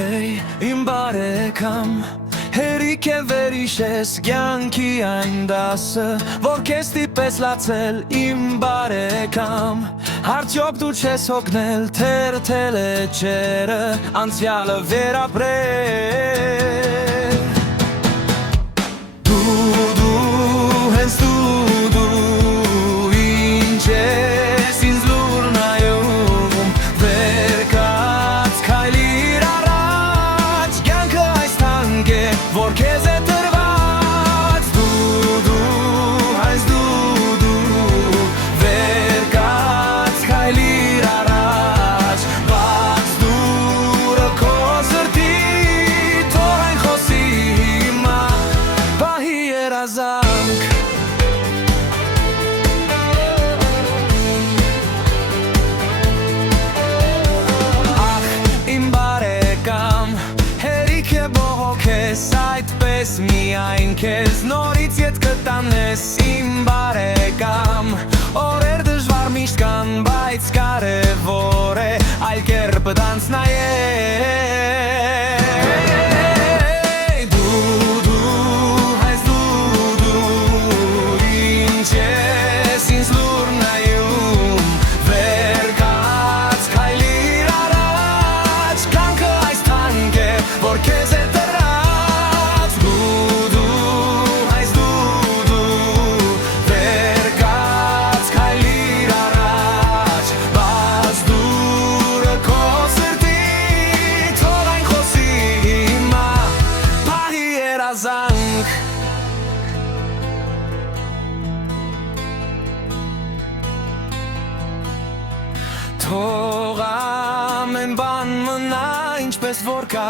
Hey, իմ բարեկամ, հերիք է վերիշես կյանքի այն դասը, որ քեզ ստիպես լացել իմ բարեկամ, արդյոք դու չես հոգնել, թերթել է ջերը, անցյալը վերապրել։ Հենց դու ինչ ես ինձ լուր նայում, վեր կաց քայլիր առաջ, կյանքը այս թանկ է, որ քեզ է տրված, հենց դու վեր կաց քայլիր առաջ, բաց դուրը քո սրտի, թող այն խոսի հիմա, պահի երազանք։ Այդպես միայն քեզ նորից ետ կտանես իմ բարեկամ, օրեր դժվար միշտ կան, բայց կարևոր է այլ կերպ դանց նայել։ Հենց դու ինչ ես ինձ լուր նայում, վեր կաց քայլիր առաջ, կյանքը այս թանկ է, որ քեզ է Թող ամեն բան մնա ինչպես որ կա,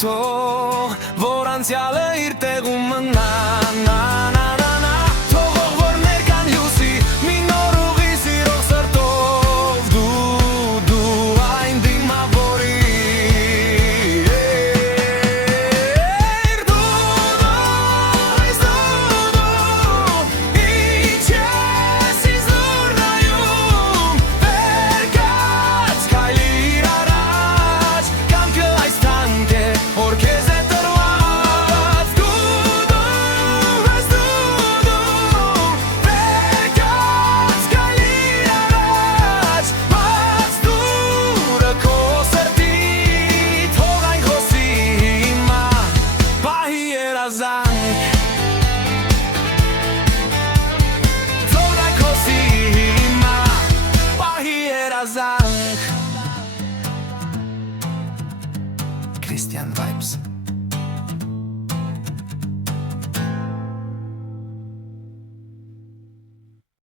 թող որ անցյալը իր տեղում մնա, թող որ ներկան լույսի մի նոր ուղի սիրող սրտով, դու այն դիմավորիր, ինչ ես ինձ լուր նայում, Christian Vibes.